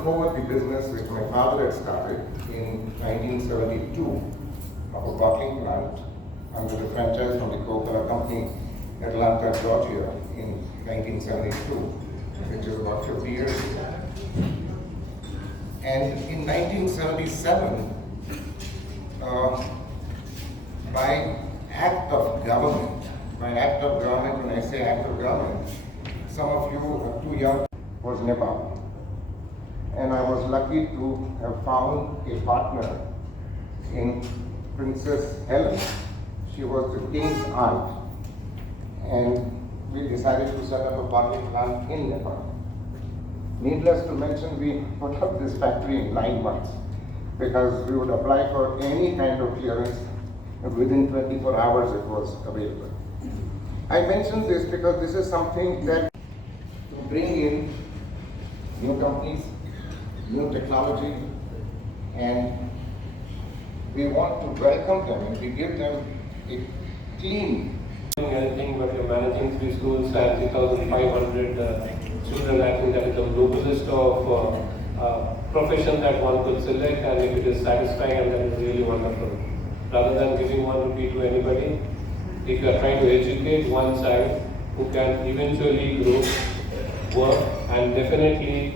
took over the business which my father had started in 1972 of a bottling plant under the franchise from the Coca-Cola Company, Atlanta, Georgia, in 1972, which is about 50 years ago. And in 1977, by act of government, when I say act of government, some of you are too young, was Nepal. And I was lucky to have found a partner in Princess Helen. She was the king's aunt. And we decided to set up a bottling plant in Nepal. Needless to mention, we put up this factory in 9 months because we would apply for any kind of clearance and within 24 hours it was available. I mention this because this is something that to bring in new companies, new technology, and we want to welcome them and we give them a clean. Anything but you're managing 3 schools and 3,500 children. I think that is the noblest of profession that one could select, and if it is satisfying, and that is really wonderful. Rather than giving 1 rupee to anybody, if you are trying to educate one child who can eventually grow, work, and definitely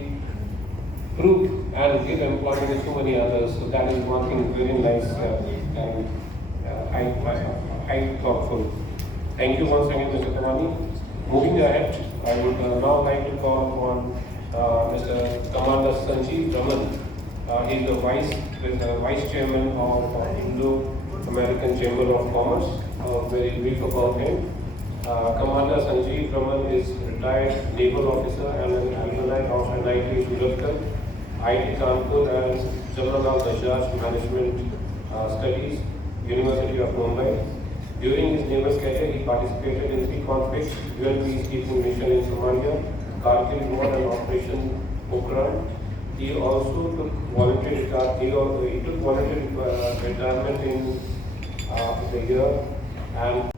prove and give employment to so many others. So that is one thing very nice and I thoughtful. Thank you once again, Mr. Kamani. Moving ahead, I would now like to call on Mr. Commander Sanjeev Raman. He is the Vice Chairman of Indo-American Chamber of Commerce. Very brief about him. Commander Sanjeev Raman is retired naval officer and an alumni of NIT Surat, IIT Kanpur, and Jawaharlal Bajaj Management Studies, University of Mumbai. During his naval career, he participated in 3 conflicts: UN peacekeeping mission in Somalia, Kargil War, and Operation Pokhran. He also took voluntary retirement in the year. And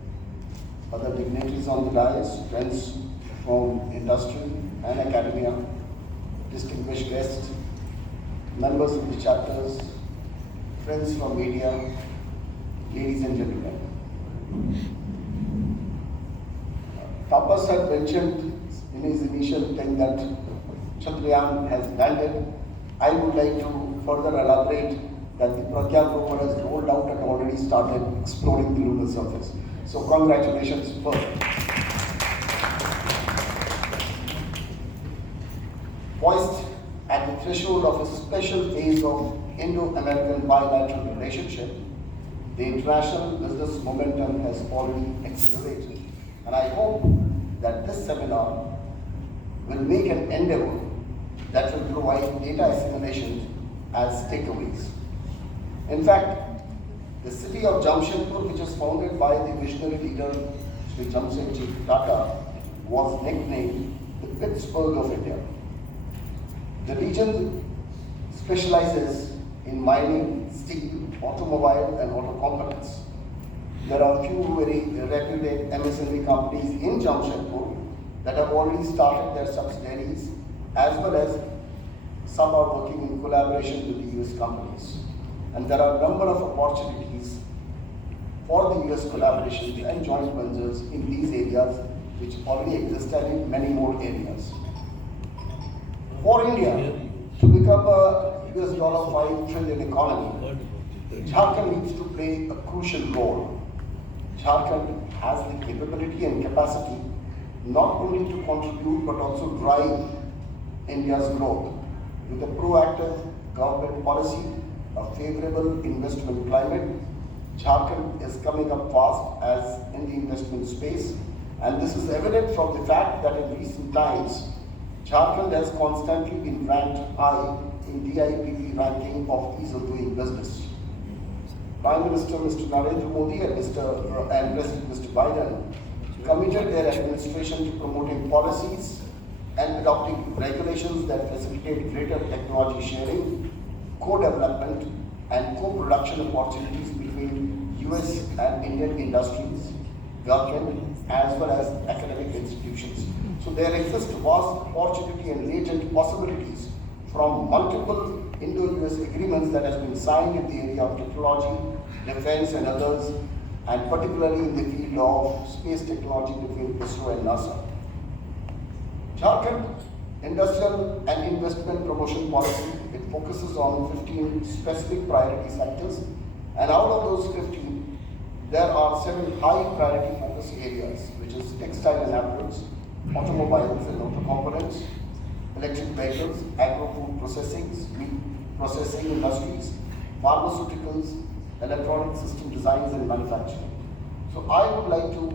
other dignitaries on the dais, friends from industry and academia, distinguished guests, members of the chapters, friends from media, ladies and gentlemen. Tapas had mentioned in his initial thing that Chandrayaan has landed. I would like to further elaborate that the Pragyan rover has rolled out and already started exploring the lunar surface. So congratulations first. Poised at the threshold of a special phase of Indo-American bilateral relationship, the international business momentum has already accelerated. And I hope that this seminar will make an endeavor that will provide data assimilation as takeaways. In fact, the city of Jamshedpur, which was founded by the visionary leader Sri Jamsetji Tata, was nicknamed the Pittsburgh of India. The region specializes in mining, steel, automobile, and auto components. There are few very reputed MSME companies in Jamshedpur that have already started their subsidiaries, as well as some are working in collaboration with the US companies. And there are a number of opportunities for the US collaborations and joint ventures in these areas which already exist and in many more areas. For India to become a $5 trillion economy, Jharkhand needs to play a crucial role. Jharkhand has the capability and capacity not only to contribute but also drive India's growth. With a proactive government policy, a favorable investment climate, Jharkhand is coming up fast as in the investment space, and this is evident from the fact that in recent times, Jharkhand has constantly been ranked high in DIPP ranking of ease of doing business. Prime Minister Mr. Narendra Modi and President Mr. Biden committed their administration to promoting policies and adopting regulations that facilitate greater technology sharing, co-development, and co-production opportunities between US and Indian industries, government, as well as academic institutions. So there exists vast opportunity and latent possibilities from multiple Indo-US agreements that has been signed in the area of technology, defense and others, and particularly in the field of space technology between ISRO and NASA. Jharkhand Industrial and Investment Promotion Policy, it focuses on 15 specific priority sectors, and out of those 15, there are 7 high priority focus areas, which is textile and apparels, automobiles and auto components, electric vehicles, agro-food processing, meat processing industries, pharmaceuticals, electronic system designs and manufacturing. So I would like to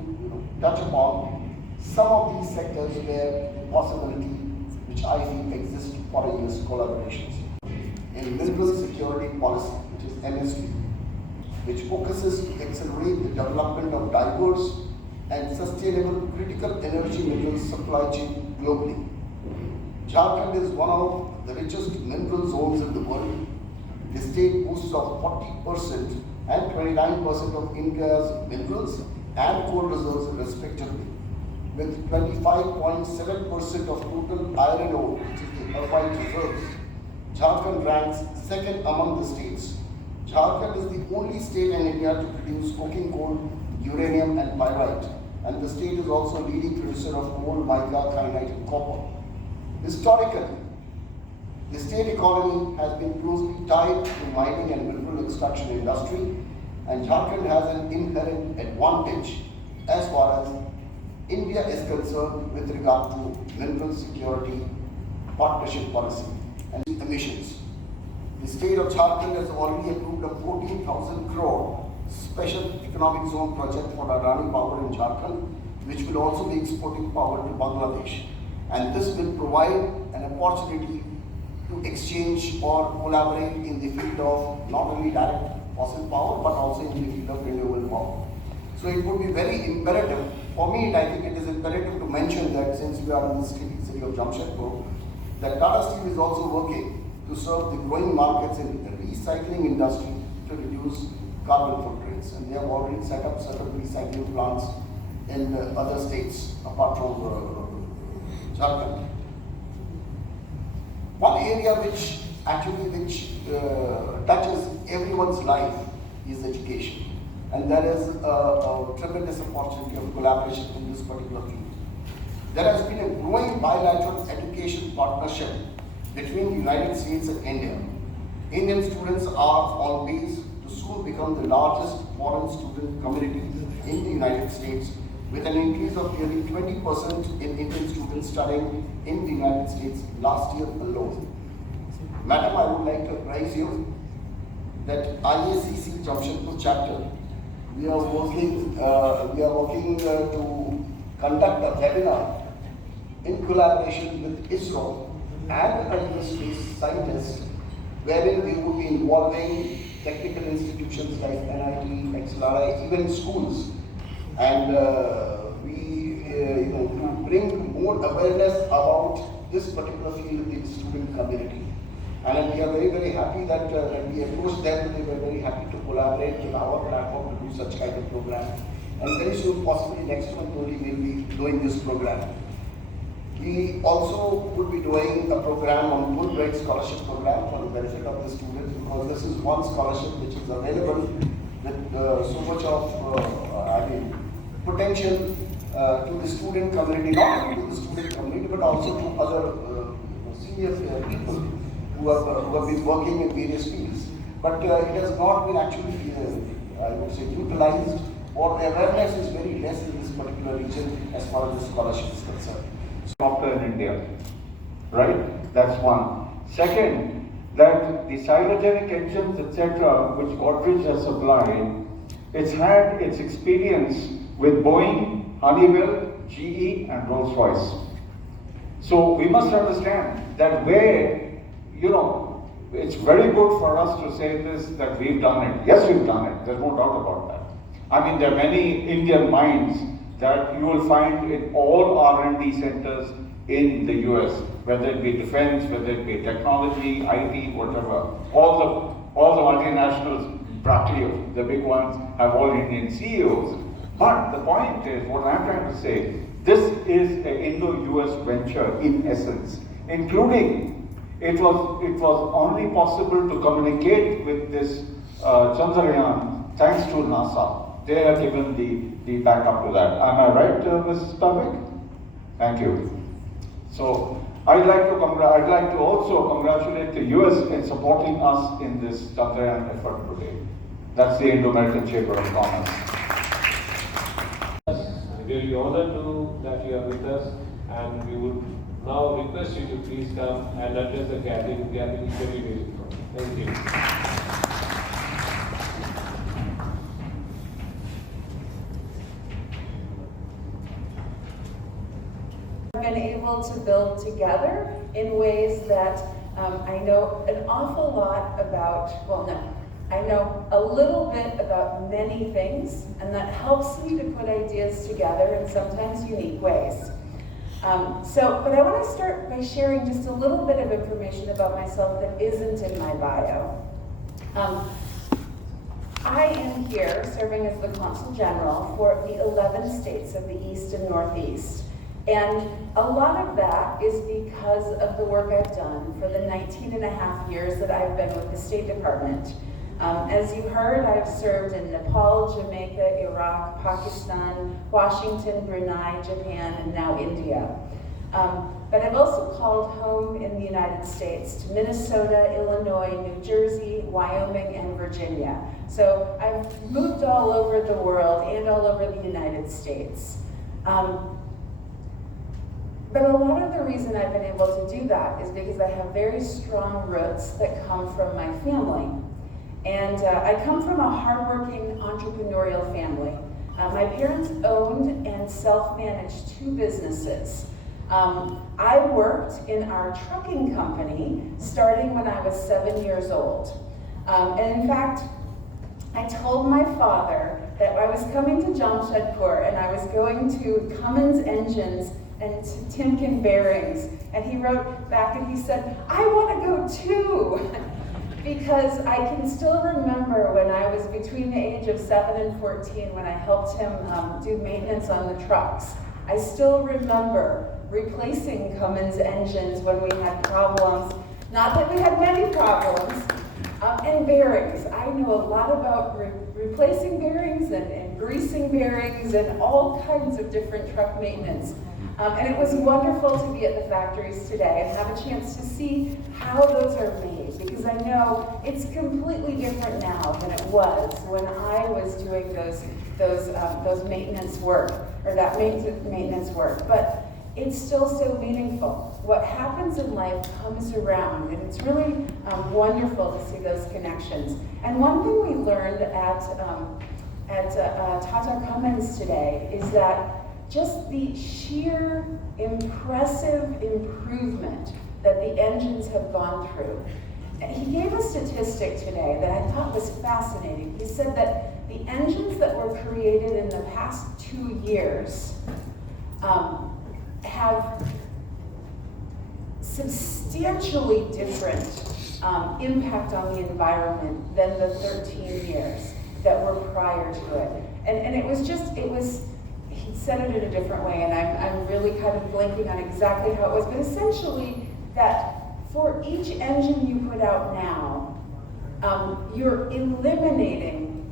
touch upon some of these sectors where the possibility which I feel exists for a US collaborations. In mineral security policy, which is MSP, which focuses to accelerate the development of diverse and sustainable critical energy mineral supply chain globally. Jharkhand is one of the richest mineral zones in the world. The state boasts of 40% and 29% of India's minerals and coal reserves respectively, with 25.7% of total iron ore, which is the erstwhile reserves. Jharkhand ranks second among the states. Jharkhand is the only state in India to produce coking coal, uranium and pyrite, and the state is also leading producer of coal, mica, kyanite and copper. Historically, the state economy has been closely tied to mining and mineral extraction industry, and Jharkhand has an inherent advantage as far as India is concerned with regard to mineral security, partnership policy and emissions. The state of Jharkhand has already approved a 14,000 crore special economic zone project for Adani Power in Jharkhand, which will also be exporting power to Bangladesh. And this will provide an opportunity to exchange or collaborate in the field of not only direct fossil power, but also in the field of renewable power. So it would be very imperative, for me I think it is imperative to mention that since we are in the city of Jamshedpur, that Tata Steel is also working to serve the growing markets in the recycling industry to reduce carbon footprints. And they have already set up certain recycling plants in other states apart from Jharkhand. One area which touches everyone's life is education. And there is a tremendous opportunity of collaboration in this particular field. There has been a growing bilateral education partnership between the United States and India. Indian students are on pace to soon become the largest foreign student community in the United States, with an increase of nearly 20% in Indian students studying in the United States last year alone. Madam, I would like to advise you that IACC Jamshedpur chapter, we are working to conduct a webinar in collaboration with ISRO and a space scientist, wherein we would be involving technical institutions like NIT, XLRI, even schools, and to bring more awareness about this particular field in the student community. And we are very, very happy that when we approached them, they were very happy to collaborate with our platform to do such kind of program. And very soon, possibly next month only, we will be doing this program. We also would be doing a program on Fulbright scholarship program for the benefit of the students, because this is one scholarship which is available with so much of potential to the student community, not only to the student community, but also to other senior people who have been working in various fields. But it has not been actually, I would say, utilized, or the awareness is very less in this particular region as far as the scholarship is concerned. Software in India, right? That's one. Second, that the cryogenic engines, etc., which Godrej has supplied, it's had its experience with Boeing, Honeywell, GE, and Rolls-Royce. So we must understand that where, it's very good for us to say this, that we've done it. Yes, we've done it. There's no doubt about that. I mean, there are many Indian minds that you will find in all R&D centers in the US, whether it be defense, whether it be technology, IT, whatever. All the multinationals, practically the big ones, have all Indian CEOs. But the point is, what I'm trying to say, this is an Indo-US venture in essence, including it was only possible to communicate with this Chandrayaan thanks to NASA. They have given the backup to that. Am I right, Mrs. Tawfiq? Thank you. So I'd like to also congratulate the US in supporting us in this Chandrayaan effort today. That's the Indo-American Chamber of Commerce. Really honored that you are with us, and we would now request you to please come and address the gathering very, very shortly. Thank you. Been able to build together in ways that I know an awful lot about, well, no, I know a little bit about many things, and that helps me to put ideas together in sometimes unique ways. But I want to start by sharing just a little bit of information about myself that isn't in my bio. I am here serving as the Consul General for the 11 states of the East and Northeast. And a lot of that is because of the work I've done for the 19 and a half years that I've been with the State Department. As you heard, I've served in Nepal, Jamaica, Iraq, Pakistan, Washington, Brunei, Japan, and now India. But I've also called home in the United States to Minnesota, Illinois, New Jersey, Wyoming, and Virginia. So I've moved all over the world and all over the United States. But a lot of the reason I've been able to do that is because I have very strong roots that come from my family. And I come from a hardworking entrepreneurial family. My parents owned and self-managed 2 businesses. I worked in our trucking company starting when I was 7 years old. And in fact, I told my father that I was coming to Jamshedpur and I was going to Cummins Engines and Timken Bearings. And he wrote back and he said, I want to go too. Because I can still remember when I was between the age of 7 and 14 when I helped him do maintenance on the trucks. I still remember replacing Cummins engines when we had problems. Not that we had many problems. And bearings. I know a lot about replacing bearings and greasing bearings and all kinds of different truck maintenance. And it was wonderful to be at the factories today and have a chance to see how those are made, because I know it's completely different now than it was when I was doing those maintenance work, or that maintenance work. But it's still so meaningful. What happens in life comes around, and it's really wonderful to see those connections. And one thing we learned at Tata Cummins today is that just the sheer impressive improvement that the engines have gone through. And he gave a statistic today that I thought was fascinating. He said that the engines that were created in the past 2 years have substantially different impact on the environment than the 13 years that were prior to it. And it was, he said it in a different way, and I'm really kind of blanking on exactly how it was, but essentially that for each engine you put out now, you're eliminating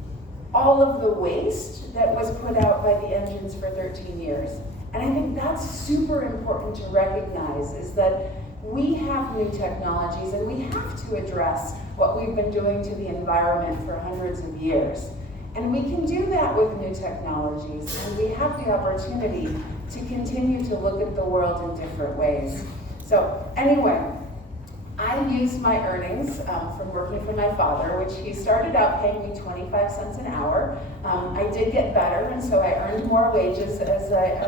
all of the waste that was put out by the engines for 13 years. And I think that's super important to recognize, is that we have new technologies and we have to address what we've been doing to the environment for hundreds of years. And we can do that with new technologies, and we have the opportunity to continue to look at the world in different ways. So anyway, I used my earnings from working for my father, which he started out paying me 25 cents an hour. I did get better, and so I earned more wages the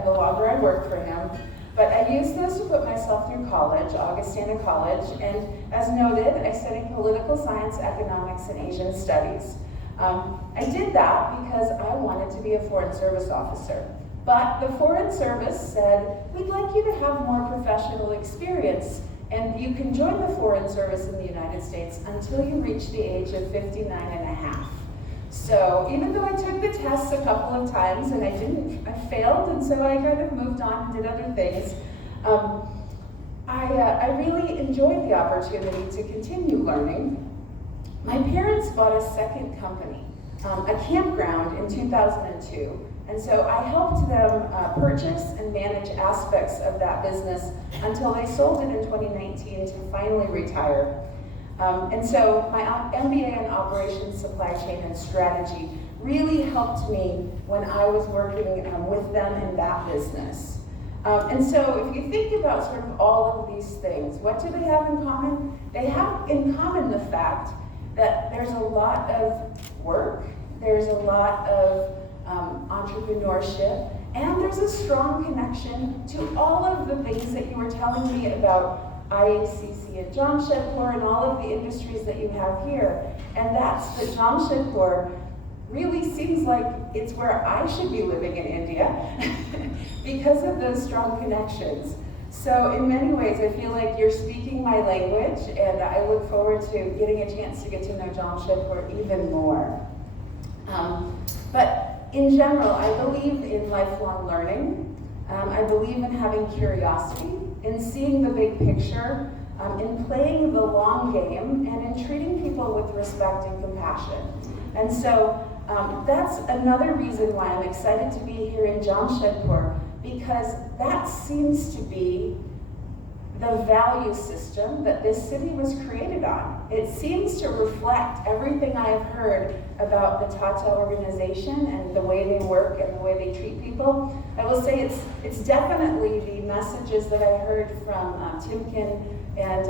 longer I worked for him. But I used those to put myself through college, Augustana College, and as noted, I studied political science, economics, and Asian studies. I did that because I wanted to be a Foreign Service officer. But the Foreign Service said, we'd like you to have more professional experience, and you can join the Foreign Service in the United States until you reach the age of 59 and a half. So even though I took the tests a couple of times and I failed, and so I kind of moved on and did other things, I really enjoyed the opportunity to continue learning. My parents bought a second company, a campground in 2002. And so I helped them purchase and manage aspects of that business until they sold it in 2019 to finally retire. And so my MBA in Operations, Supply Chain, and Strategy really helped me when I was working with them in that business. And so if you think about sort of all of these things, what do they have in common? They have in common the fact that there's a lot of work, there's a lot of entrepreneurship, and there's a strong connection to all of the things that you were telling me about IACC and Jamshedpur and all of the industries that you have here. And that's that Jamshedpur really seems like it's where I should be living in India because of those strong connections. So in many ways, I feel like you're speaking my language, and I look forward to getting a chance to get to know Jamshedpur even more. But in general, I believe in lifelong learning. I believe in having curiosity, in seeing the big picture, in playing the long game, and in treating people with respect and compassion. And so that's another reason why I'm excited to be here in Jamshedpur, because that seems to be the value system that this city was created on. It seems to reflect everything I have heard about the Tata organization and the way they work and the way they treat people. I will say it's definitely the messages that I heard from Timken and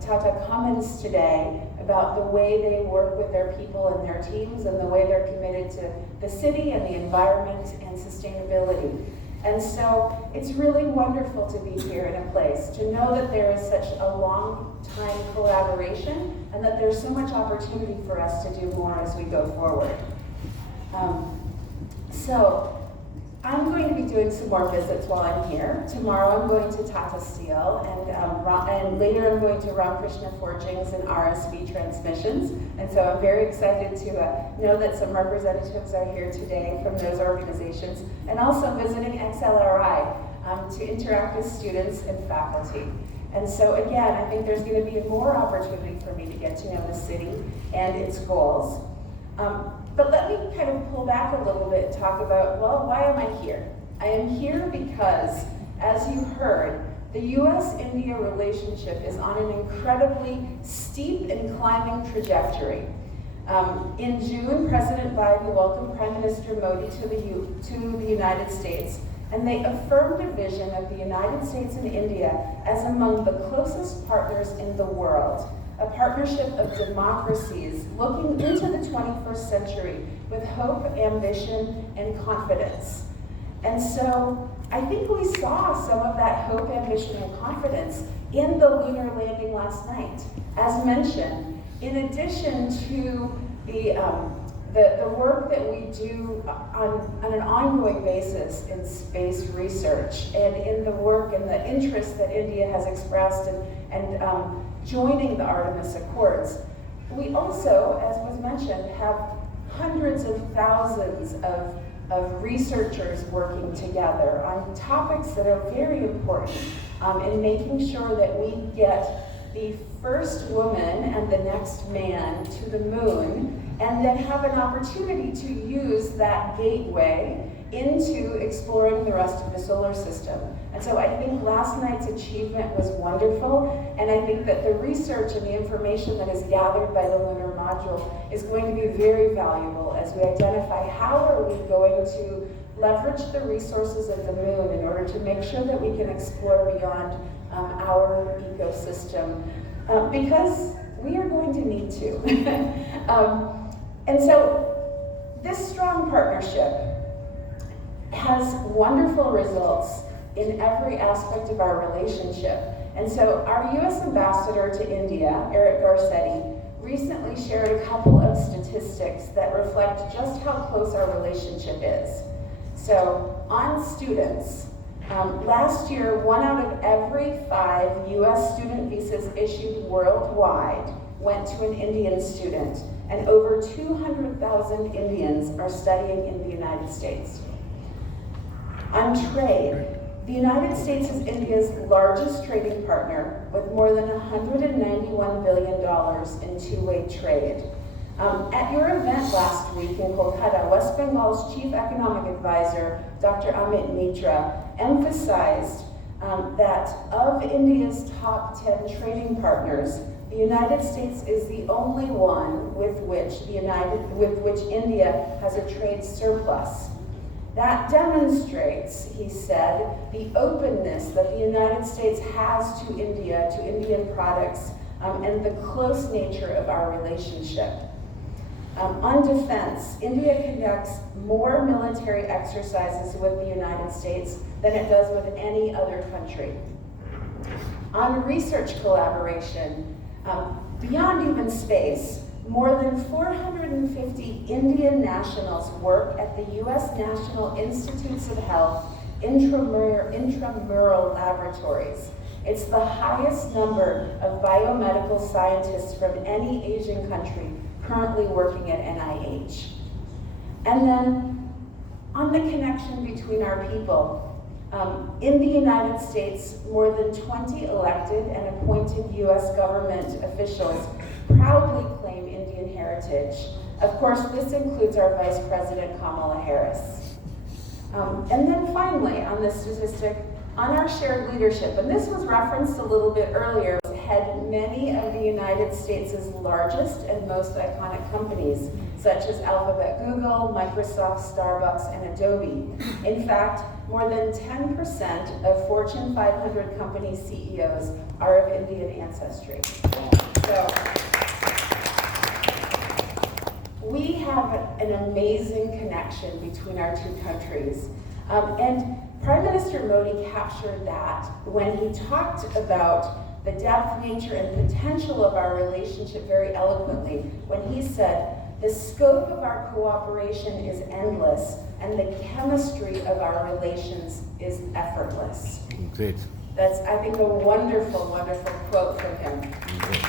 Tata Cummins today about the way they work with their people and their teams and the way they're committed to the city and the environment and sustainability. And so it's really wonderful to be here in a place, to know that there is such a long time collaboration and that there's so much opportunity for us to do more as we go forward. So I'm going to be doing some more visits while I'm here. Tomorrow I'm going to Tata Steel, and later I'm going to Ramakrishna Forgings and RSV Transmissions. And so I'm very excited to know that some representatives are here today from those organizations, and also visiting XLRI to interact with students and faculty. And so again, I think there's going to be more opportunity for me to get to know the city and its goals. But let me kind of pull back a little bit and talk about, well, why am I here? I am here because, as you heard, the US-India relationship is on an incredibly steep and climbing trajectory. In June, President Biden welcomed Prime Minister Modi to the United States, and they affirmed a vision of the United States and India as among the closest partners in the world. A partnership of democracies looking into the 21st century with hope, ambition, and confidence. And so I think we saw some of that hope, ambition, and confidence in the lunar landing last night. As mentioned, in addition to the work that we do on an ongoing basis in space research, and in the work and the interest that India has expressed and joining the Artemis Accords, we also, as was mentioned, have hundreds of thousands of researchers working together on topics that are very important in making sure that we get the first woman and the next man to the moon, and then have an opportunity to use that gateway into exploring the rest of the solar system. And so I think last night's achievement was wonderful, and I think that the research and the information that is gathered by the lunar module is going to be very valuable as we identify how are we going to leverage the resources of the moon in order to make sure that we can explore beyond our ecosystem, because we are going to need to. And so this strong partnership has wonderful results in every aspect of our relationship. And so our US ambassador to India, Eric Garcetti, recently shared a couple of statistics that reflect just how close our relationship is. So on students, last year, 1 out of every 5 US student visas issued worldwide went to an Indian student, and over 200,000 Indians are studying in the United States. On trade, The United States is India's largest trading partner with more than $191 billion in two-way trade. At your event last week in Kolkata, West Bengal's Chief Economic Advisor, Dr. Amit Mitra, emphasized that of India's top 10 trading partners, the United States is the only one with which India has a trade surplus. That demonstrates, he said, the openness that the United States has to India, to Indian products, and the close nature of our relationship. On defense, India conducts more military exercises with the United States than it does with any other country. On research collaboration, beyond even space, more than 450 Indian nationals work at the U.S. National Institutes of Health intramural laboratories. It's the highest number of biomedical scientists from any Asian country currently working at NIH. And then on the connection between our people, in the United States, more than 20 elected and appointed U.S. government officials proudly claim Indian heritage. Of course, this includes our Vice President Kamala Harris. And then finally, on this statistic, on our shared leadership, and this was referenced a little bit earlier, had many of the United States' largest and most iconic companies, such as Alphabet, Google, Microsoft, Starbucks, and Adobe. In fact, more than 10% of Fortune 500 company CEOs are of Indian ancestry. So, we have an amazing connection between our two countries. And Prime Minister Modi captured that when he talked about the depth, nature, and potential of our relationship very eloquently when he said, "The scope of our cooperation is endless, and the chemistry of our relations is effortless." Great. That's, I think, a wonderful, wonderful quote from him. Great.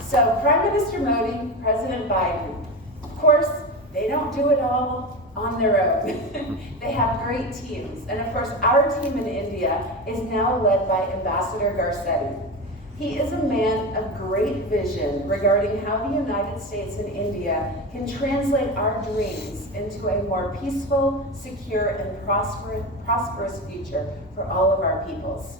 So, Prime Minister Modi, President Biden, of course, they don't do it all on their own. They have great teams. And of course, our team in India is now led by Ambassador Garcetti. He is a man of great vision regarding how the United States and India can translate our dreams into a more peaceful, secure, and prosperous future for all of our peoples.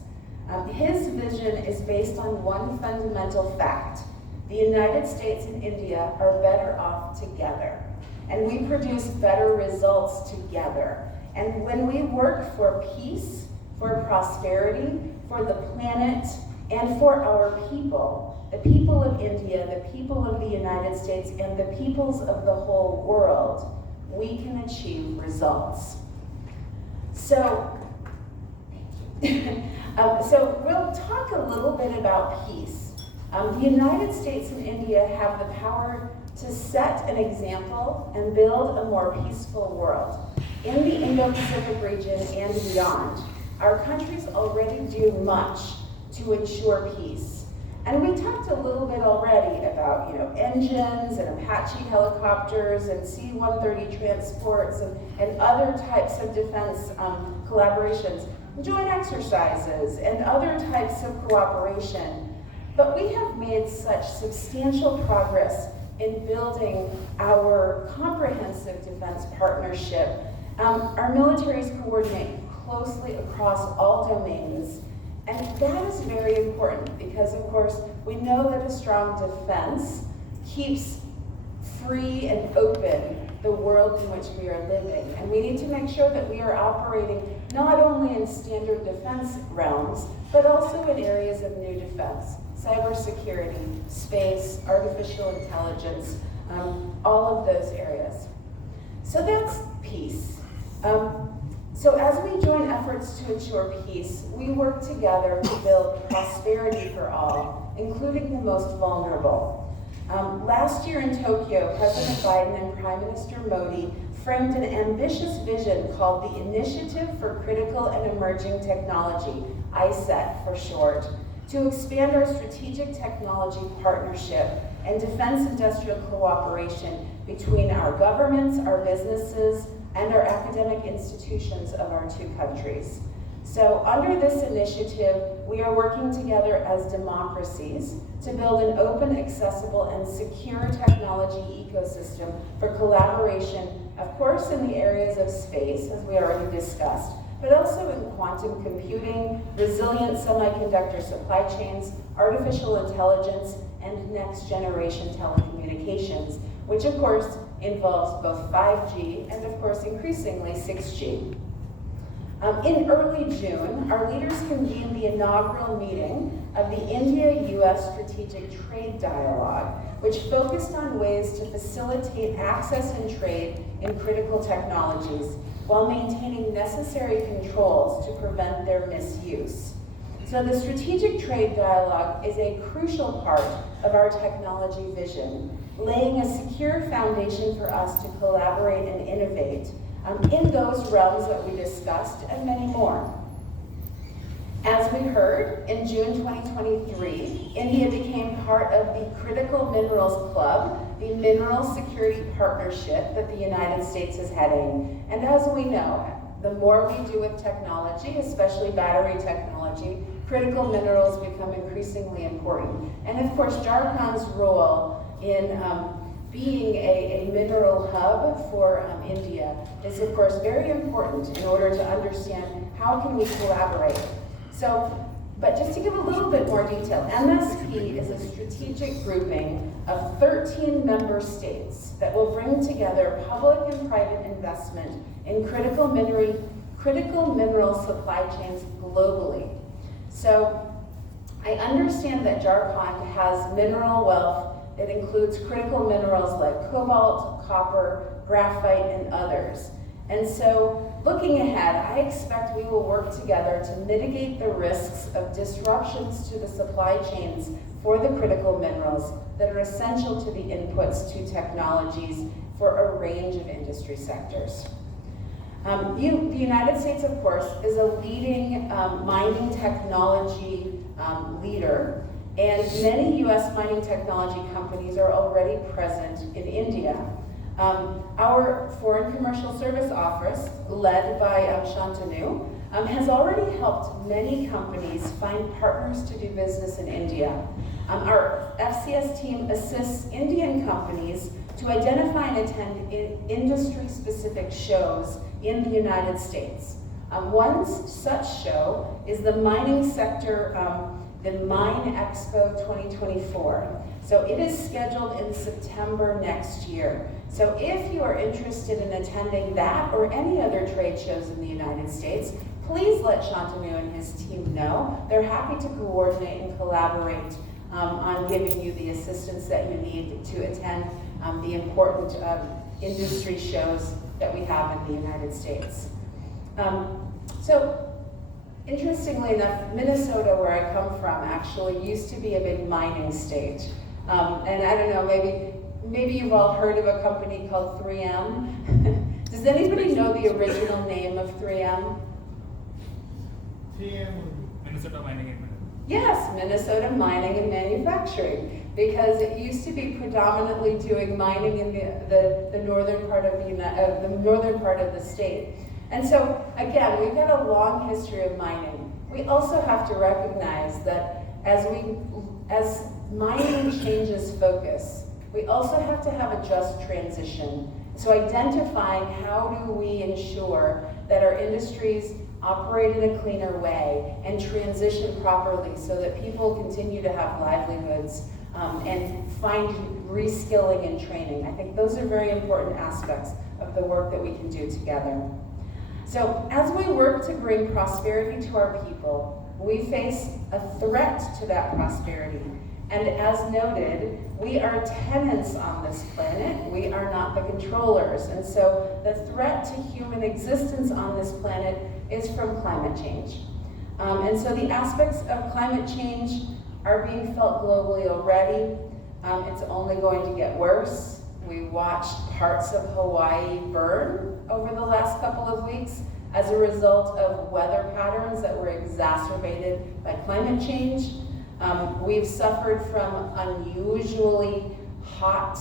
His vision is based on one fundamental fact. The United States and India are better off together, and we produce better results together. And when we work for peace, for prosperity, for the planet, and for our people, the people of India, the people of the United States, and the peoples of the whole world, we can achieve results. So, so we'll talk a little bit about peace. The United States and India have the power to set an example and build a more peaceful world. In the Indo-Pacific region and beyond, our countries already do much to ensure peace. And we talked a little bit already about, engines and Apache helicopters and C-130 transports and other types of defense collaborations, joint exercises, and other types of cooperation. But we have made such substantial progress in building our comprehensive defense partnership. Our militaries coordinate closely across all domains, and that is very important because, of course, we know that a strong defense keeps free and open the world in which we are living. And we need to make sure that we are operating not only in standard defense realms, but also in areas of new defense. Cybersecurity, space, artificial intelligence, all of those areas. So that's peace. So as we join efforts to ensure peace, we work together to build prosperity for all, including the most vulnerable. Last year in Tokyo, President Biden and Prime Minister Modi framed an ambitious vision called the Initiative for Critical and Emerging Technology, ICET for short, to expand our strategic technology partnership and defense industrial cooperation between our governments, our businesses, and our academic institutions of our two countries. So under this initiative, we are working together as democracies to build an open, accessible, and secure technology ecosystem for collaboration, of course, in the areas of space, as we already discussed, but also in quantum computing, resilient semiconductor supply chains, artificial intelligence, and next-generation telecommunications, which of course involves both 5G and of course increasingly 6G. In early June, our leaders convened the inaugural meeting of the India-US Strategic Trade Dialogue, which focused on ways to facilitate access and trade in critical technologies while maintaining necessary controls to prevent their misuse. So the Strategic Trade Dialogue is a crucial part of our technology vision, laying a secure foundation for us to collaborate and innovate in those realms that we discussed and many more. As we heard, in June 2023, India became part of the Critical Minerals Club, the mineral security partnership that the United States is heading. And as we know, the more we do with technology, especially battery technology, critical minerals become increasingly important. And of course, Jharkhand's role in being a mineral hub for India is of course very important in order to understand how can we collaborate. So, but just to give a little bit more detail, MSP is a strategic grouping of 13 member states that will bring together public and private investment in critical mineral supply chains globally. So, I understand that Jharkhand has mineral wealth that includes critical minerals like cobalt, copper, graphite, and others. And so, looking ahead, I expect we will work together to mitigate the risks of disruptions to the supply chains for the critical minerals that are essential to the inputs to technologies for a range of industry sectors. The United States, of course, is a leading mining technology leader, and many US mining technology companies are already present in India. Our Foreign Commercial Service Office, led by Shantanu, has already helped many companies find partners to do business in India. Our FCS team assists Indian companies to identify and attend industry-specific shows in the United States. One such show is the mining sector, the Mine Expo 2024. So it is scheduled in September next year. So if you are interested in attending that or any other trade shows in the United States, please let Shantanu and his team know. They're happy to coordinate and collaborate on giving you the assistance that you need to attend the important industry shows that we have in the United States. Interestingly enough, Minnesota, where I come from, actually used to be a big mining state. And I don't know, maybe you've all heard of a company called 3M. Does anybody know the original name of 3M? 3M, Minnesota Mining and Manufacturing. Yes, Minnesota Mining and Manufacturing, because it used to be predominantly doing mining in the northern part of the northern part of the state. And so, again, we've got a long history of mining. We also have to recognize that as mining changes focus, we also have to have a just transition. So identifying how do we ensure that our industries operate in a cleaner way and transition properly so that people continue to have livelihoods and find reskilling and training. I think those are very important aspects of the work that we can do together. So as we work to bring prosperity to our people, we face a threat to that prosperity. And as noted, we are tenants on this planet. We are not the controllers. And so the threat to human existence on this planet is from climate change. And so the aspects of climate change are being felt globally already. It's only going to get worse. We watched parts of Hawaii burn over the last couple of weeks as a result of weather patterns that were exacerbated by climate change. We've suffered from unusually hot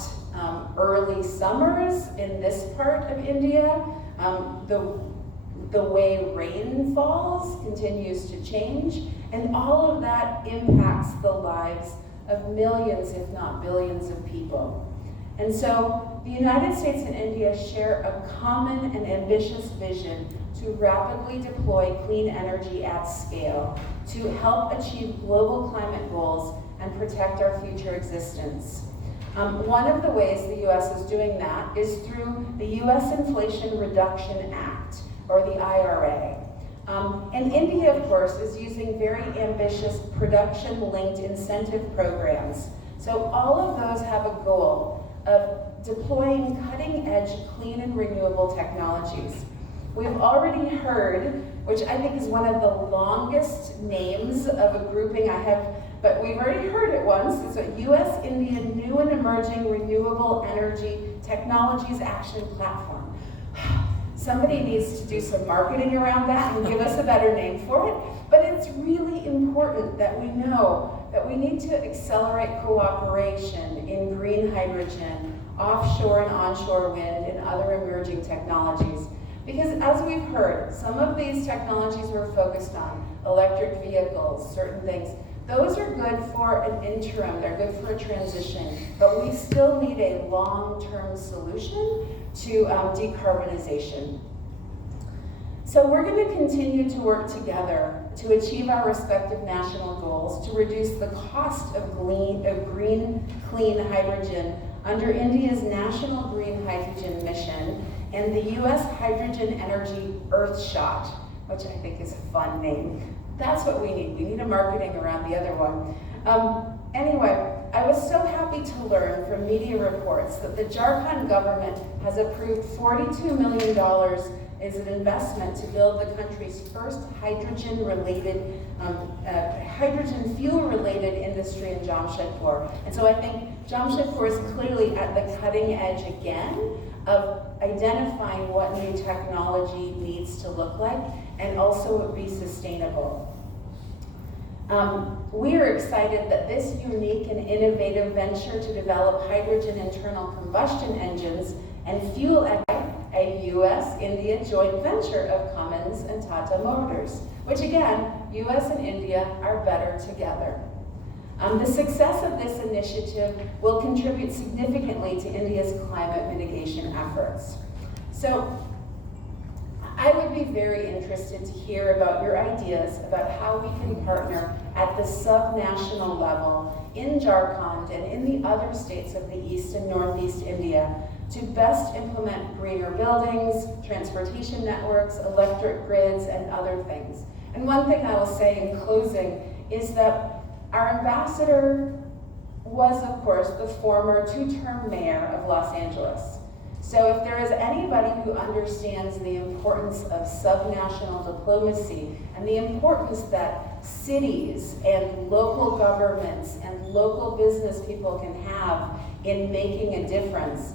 early summers in this part of India. The way rain falls continues to change, and all of that impacts the lives of millions, if not billions of people. And so the United States and India share a common and ambitious vision to rapidly deploy clean energy at scale to help achieve global climate goals and protect our future existence. One of the ways the U.S. is doing that is through the U.S. Inflation Reduction Act, or the IRA. And India, of course, is using very ambitious production-linked incentive programs. So all of those have a goal of deploying cutting-edge clean and renewable technologies. We've already heard, which I think is one of the longest names of a grouping I have, but we've already heard it once. It's a U.S.-India New and Emerging Renewable Energy Technologies Action Platform. Somebody needs to do some marketing around that and give us a better name for it, but it's really important that we know that we need to accelerate cooperation in green hydrogen, offshore and onshore wind, and other emerging technologies. Because as we've heard, some of these technologies we're focused on, electric vehicles, certain things, those are good for an interim, they're good for a transition, but we still need a long-term solution to decarbonization. So we're going to continue to work together to achieve our respective national goals to reduce the cost of green, clean hydrogen under India's National Green Hydrogen Mission and the U.S. Hydrogen Energy Earthshot, which I think is a fun name. That's what we need. We need a marketing around the other one. Anyway, I was so happy to learn from media reports that the Jharkhand government has approved $42 million as an investment to build the country's first hydrogen fuel-related industry in Jamshedpur. And so I think Jamshedpur is clearly at the cutting edge again of identifying what new technology needs to look like and also be sustainable. We are excited that this unique and innovative venture to develop hydrogen internal combustion engines and fuel a U.S.-India joint venture of Cummins and Tata Motors, which again, U.S. and India are better together. The success of this initiative will contribute significantly to India's climate mitigation efforts. So I would be very interested to hear about your ideas about how we can partner at the sub-national level in Jharkhand and in the other states of the East and Northeast India to best implement greener buildings, transportation networks, electric grids, and other things. And one thing I will say in closing is that our ambassador was, of course, the former two-term mayor of Los Angeles. So if there is anybody who understands the importance of subnational diplomacy and the importance that cities and local governments and local business people can have in making a difference,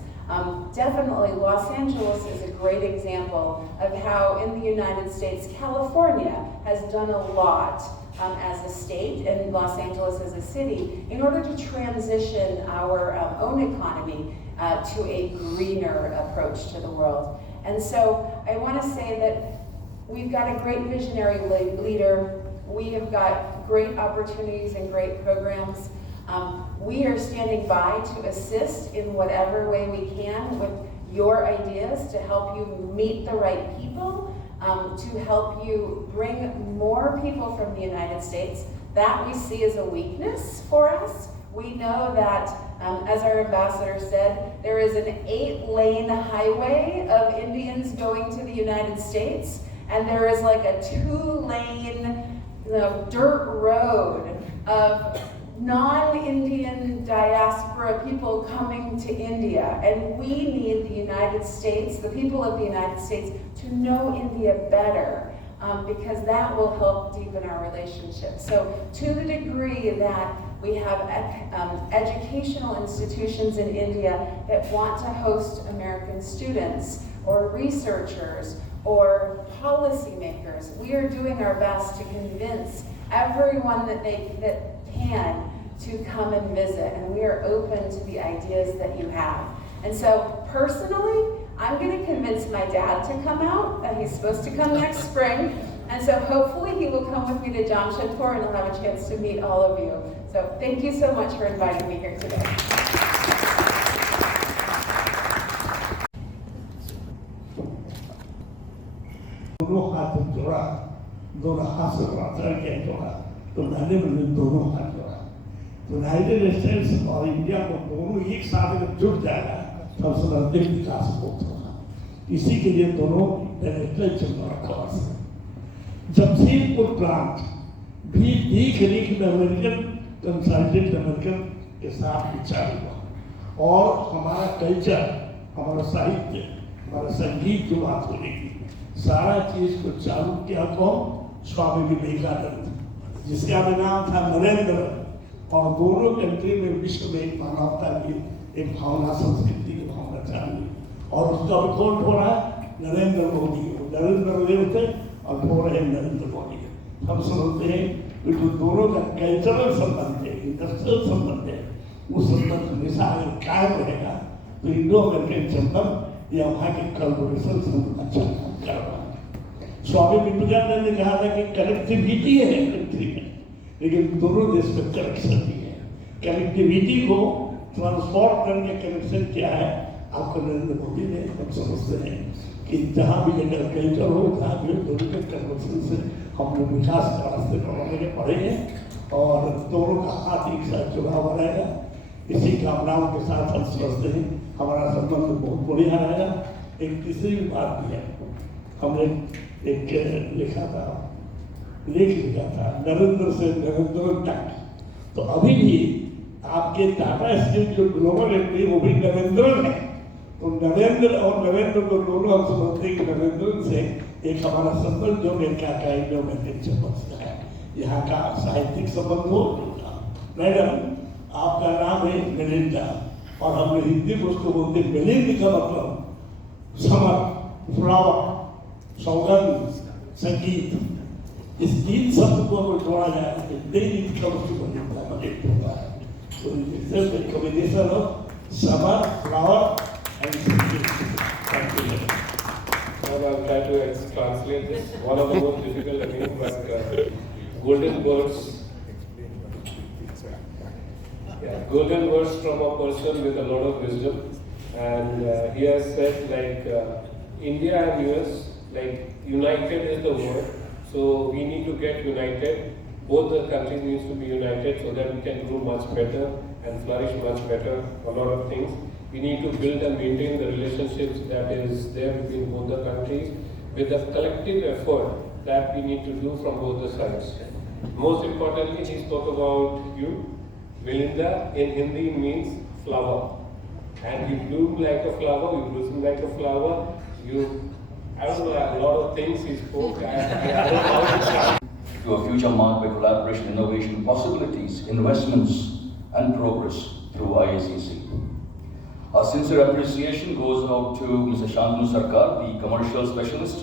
definitely Los Angeles is a great example of how in the United States, California has done a lot as a state and Los Angeles as a city in order to transition our own economy to a greener approach to the world. And so I want to say that we've got a great visionary leader. We have got great opportunities and great programs. We are standing by to assist in whatever way we can with your ideas to help you meet the right people, to help you bring more people from the United States. That we see as a weakness for us. We know that, as our ambassador said, there is an 8-lane highway of Indians going to the United States, and there is like a 2-lane dirt road of non-Indian diaspora people coming to India. And we need the United States, the people of the United States, to know India better, because that will help deepen our relationship. So to the degree that we have educational institutions in India that want to host American students or researchers or policymakers, we are doing our best to convince everyone that can to come and visit, and we are open to the ideas that you have. And so personally, I'm going to convince my dad to come out. He's supposed to come next spring. And so hopefully he will come with me to Jamshedpur and I'll have a chance to meet all of you. So thank you so much for inviting me here today. दोनों हाथ जोड़ा, दोनों हाथ से प्रार्थना किया जोड़ा, तो मैंने दोनों हाथ जोड़ा। तो यूनाइटेड स्टेट्स और इंडिया को दोनों एक साथ अगर जुट जाएगा तो समृद्ध विकास होगा। इसी के लिए दोनों डायरेक्टर जनरल कॉर्स जमशेदपुर प्लांट भी देख रेख में अमेरिकन कंसल्टेंट अमेरिकन के साथ विचार हुआ और हमारा कल्चर, हमारा साहित्य, हमारा संगीत जो बात हो रही सारा चीज को चालू किया कौन? स्वामी विवेकानंद, जिसका नाम था नरेंद्र। और दोनों कंट्री में विश्व में एक मानवता की एक भावना, संस्कृति की भावना चालू और उसका रिकॉर्ड हो रहा है नरेंद्र मोदी। नरेंद्र मोदी थे और हो रहे नरेंद्र मोदी। हम समझते हैं कि जो दोनों का कल्चरल संबंध है, इंडस्ट्रियल संबंध है, वो संबंध हमेशा अगर कायम रहेगा तो इंडो अमेरिकन संबंध या वहाँ के कोलैबोरेशन अच्छा काम कर रहा है। स्वामी विवेकानंद ने कहा था कि कनेक्टिविटी है कंट्री में, लेकिन दोनों देश में कनेक्शन भी है। कनेक्टिविटी को ट्रांसफॉर्म करने कनेक्शन क्या है? आपको नरेंद्र मोदी ने, हम समझते हैं कि जहाँ भी अगर कल्चर हो, जहाँ भी दोनों के कन्वर्सन से हम लोग विकास के रास्ते पर पड़े हैं और दोनों का हाथ एक साथ जुड़ा हुआ रहेगा। इसी कामनाओं के साथ हम समझते हैं हमारा संबंध बहुत बढ़िया रहेगा। एक तीसरी बात भी है, हमने एक लिखा था, लेख लिखा था नरेंद्र से नरेंद्र तक। तो अभी भी आपके टाटा स्टील जो ग्लोबल एमडी वो भी नरेंद्र है। तो नरेंद्र और नरेंद्र को दोनों हम समझते हैं कि नरेंद्र से एक हमारा संबंध जो अमेरिका का इंडो अमेरिकन संबंध है, यहाँ का साहित्यिक संबंध हो। मैडम आपका नाम है मेलिंडा और हम हिंदी में उसको बोलते हैं मेलिंड का मतलब समर, फ्लावर, सौगंध, संगीत। इस तीन शब्द को अगर जोड़ा जाए तो मेलिंड का उसको होगा। तो combination of summer, flower and संगीत। Now I'll try to translate this. One of the most difficult names, but golden words. Yeah, golden words from a person with a lot of wisdom, and he has said like India and US, like united is the word. So we need to get united. Both the countries needs to be united so that we can grow much better and flourish much better. A lot of things. We need to build and maintain the relationships that is there between both the countries with the collective effort that we need to do from both the sides. Most importantly, he spoke about you. Melinda in Hindi means flower. And you bloom like a flower, you blossom like a flower. I don't know, a lot of things he spoke. I don't know how to start. To a future marked by collaboration, innovation, possibilities, investments, and progress through IACC. Our sincere appreciation goes out to Mr. Shantanu Sarkar, the commercial specialist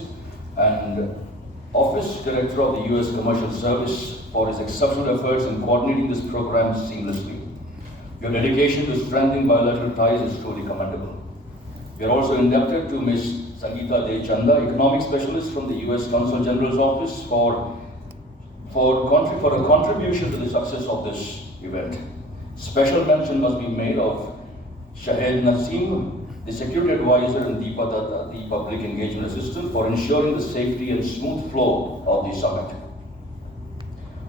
and office director of the US Commercial Service, for his exceptional efforts in coordinating this program seamlessly. Your dedication to strengthening bilateral ties is truly commendable. We are also indebted to Ms. Sangeeta Dechanda, economic specialist from the US Consul General's office, for a contribution to the success of this event. Special mention must be made of Shahid Naseem, the Security Advisor, and Deepa Datta, the Public Engagement Assistant, for ensuring the safety and smooth flow of the summit.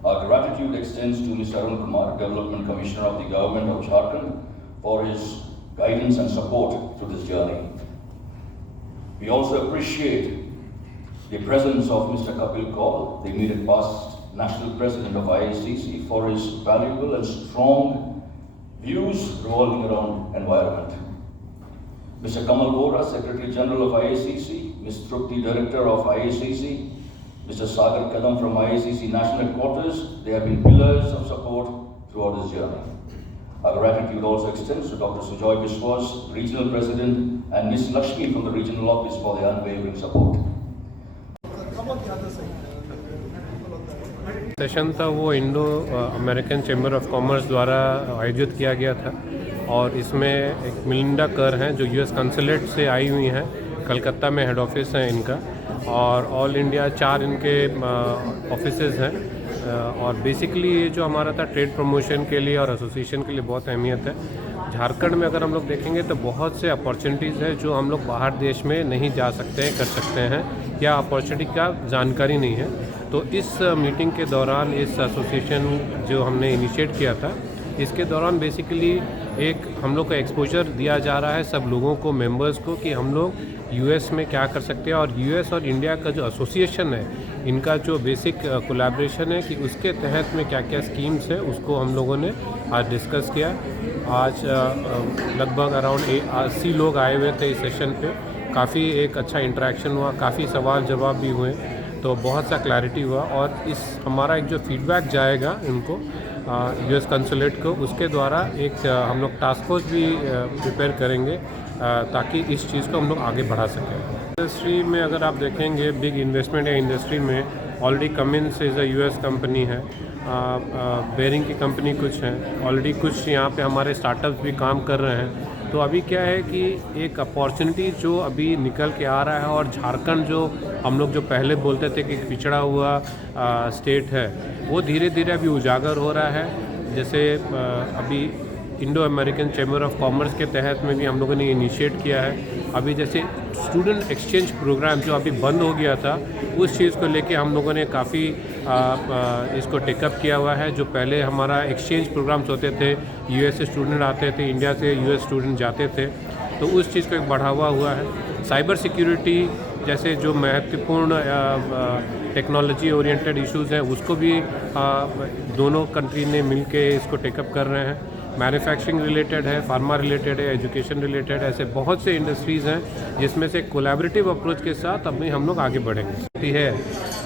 Our gratitude extends to Mr. Arun Kumar, Development Commissioner of the Government of Jharkhand, for his guidance and support through this journey. We also appreciate the presence of Mr. Kapil Kaul, the immediate past National President of IACC, for his valuable and strong views revolving around environment. Mr. Kamal Vora, Secretary General of IACC, Ms. Trupti, Director of IACC, Mr. Sagar Kadam from IACC National Headquarters, they have been pillars of support throughout this journey. Our gratitude also extends to Dr. Sujoy Biswas, Regional President, and Ms. Lakshmi from the Regional Office for their unwavering support. Session था वो Indo American chamber of commerce द्वारा आयोजित किया गया था और इसमें एक मिलिंडा कर हैं जो यूएस कंसुलेट से आई हुई हैं, कलकत्ता में हेड ऑफिस है इनका, और ऑल इंडिया 4 इनके ऑफिसेज़ हैं। और बेसिकली ये जो हमारा था ट्रेड प्रमोशन के लिए और एसोसिएशन के लिए बहुत अहमियत है। झारखंड में अगर हम लोग देखेंगे तो बहुत से अपॉर्चुनिटीज़ है जो हम लोग बाहर देश में नहीं जा सकते हैं, कर सकते हैं, या अपॉर्चुनिटी का जानकारी नहीं है। तो इस मीटिंग के दौरान इस एसोसिएशन जो हमने इनिशिएट किया था, इसके दौरान बेसिकली एक हम लोग का एक्सपोजर दिया जा रहा है सब लोगों को, मेंबर्स को, कि हम लोग यूएस में क्या कर सकते हैं, और यूएस और इंडिया का जो एसोसिएशन है, इनका जो बेसिक कोलैबोरेशन है कि उसके तहत में क्या क्या स्कीम्स है, उसको हम लोगों ने आज डिस्कस किया। आज लगभग अराउंड 80 लोग आए हुए थे इस सेशन पे। काफ़ी एक अच्छा इंटरेक्शन हुआ, काफ़ी सवाल जवाब भी हुए, तो बहुत सा क्लैरिटी हुआ। और इस हमारा एक जो फीडबैक जाएगा इनको यूएस कंसुलेट को, उसके द्वारा एक हम लोग टास्क फोर्स भी प्रिपेयर करेंगे ताकि इस चीज़ को हम लोग आगे बढ़ा सकें। इंडस्ट्री में अगर आप देखेंगे बिग इन्वेस्टमेंट है इंडस्ट्री में, already Cummins is a US company है, बेरिंग की कंपनी कुछ हैं, ऑलरेडी कुछ यहाँ पे हमारे स्टार्टअप्स भी काम कर रहे हैं। तो अभी क्या है कि एक अपॉर्चुनिटी जो अभी निकल के आ रहा है, और झारखंड जो हम लोग जो पहले बोलते थे कि पिछड़ा हुआ स्टेट है, वो धीरे धीरे अभी उजागर हो रहा है। जैसे अभी Indo American chamber of commerce के तहत में भी हम लोगों ने इनिशिएट किया है। अभी जैसे स्टूडेंट एक्सचेंज प्रोग्राम जो अभी बंद हो गया था, उस चीज़ को लेके हम लोगों ने काफ़ी इसको टेकअप किया हुआ है। जो पहले हमारा एक्सचेंज प्रोग्राम्स होते थे, यूएस से स्टूडेंट आते थे, इंडिया से यूएस स्टूडेंट जाते थे, तो उस चीज़ को एक बढ़ावा हुआ है। साइबर सिक्योरिटी जैसे जो महत्वपूर्ण टेक्नोलॉजी ओरिएंटेड इश्यूज़ हैं, उसको भी दोनों कंट्री ने मिलके इसको टेकअप कर रहे हैं। मैन्युफैक्चरिंग रिलेटेड है, फार्मा रिलेटेड है, एजुकेशन रिलेटेड है, ऐसे बहुत से इंडस्ट्रीज़ हैं जिसमें से कोलैबोरेटिव अप्रोच के साथ अभी हम लोग आगे बढ़ेंगे। है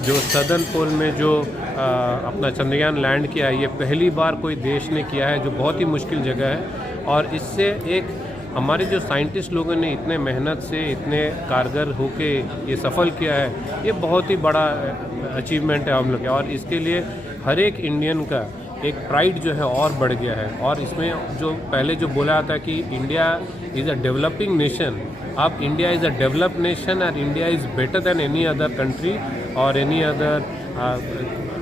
जो सदर्न पोल में जो अपना चंद्रयान लैंड किया है, ये पहली बार कोई देश ने किया है, जो बहुत ही मुश्किल जगह है। और इससे एक हमारे जो साइंटिस्ट लोगों ने इतने मेहनत से इतने कारगर होके ये सफल किया है, ये बहुत ही बड़ा अचीवमेंट है हम लोग का। और इसके लिए हर एक इंडियन का एक प्राइड जो है और बढ़ गया है। और इसमें जो पहले जो बोला था कि India is a developing nation, अब India is a developed nation और India is better than any other country और any other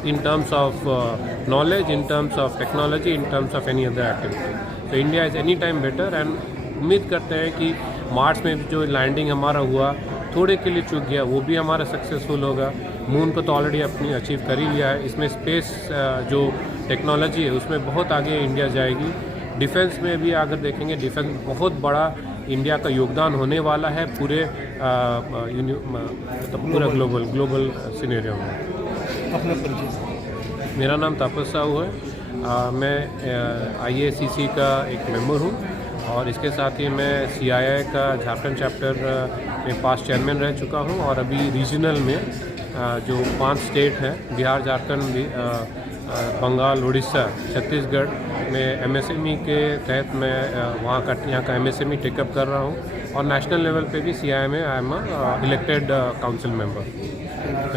in terms of knowledge, in terms of technology, in terms of any other activity. So India is any time better and उम्मीद करते हैं कि मार्च में जो landing हमारा हुआ, थोड़े के लिए चूक गया, वो भी हमारा सक्सेसफुल होगा। मून को तो ऑलरेडी अपनी अचीव कर ही लिया है। इसमें स्पेस जो टेक्नोलॉजी है उसमें बहुत आगे इंडिया जाएगी। डिफेंस में भी अगर देखेंगे, डिफेंस बहुत बड़ा इंडिया का योगदान होने वाला है पूरे पूरा ग्लोबल सिनेरियो में। अपना परिचय। मेरा नाम तापस साहू है। मैं IACC का एक मेंबर हूँ और इसके साथ ही मैं CII का झारखंड चैप्टर में पास्ट चेयरमैन रह चुका हूँ। और अभी रीजनल में जो 5 स्टेट हैं, बिहार, झारखंड, बंगाल, उड़ीसा, छत्तीसगढ़ में MSME के तहत मैं यहाँ का MSME टेकअप कर रहा हूँ। और नेशनल लेवल पे भी CII में I am elected council member.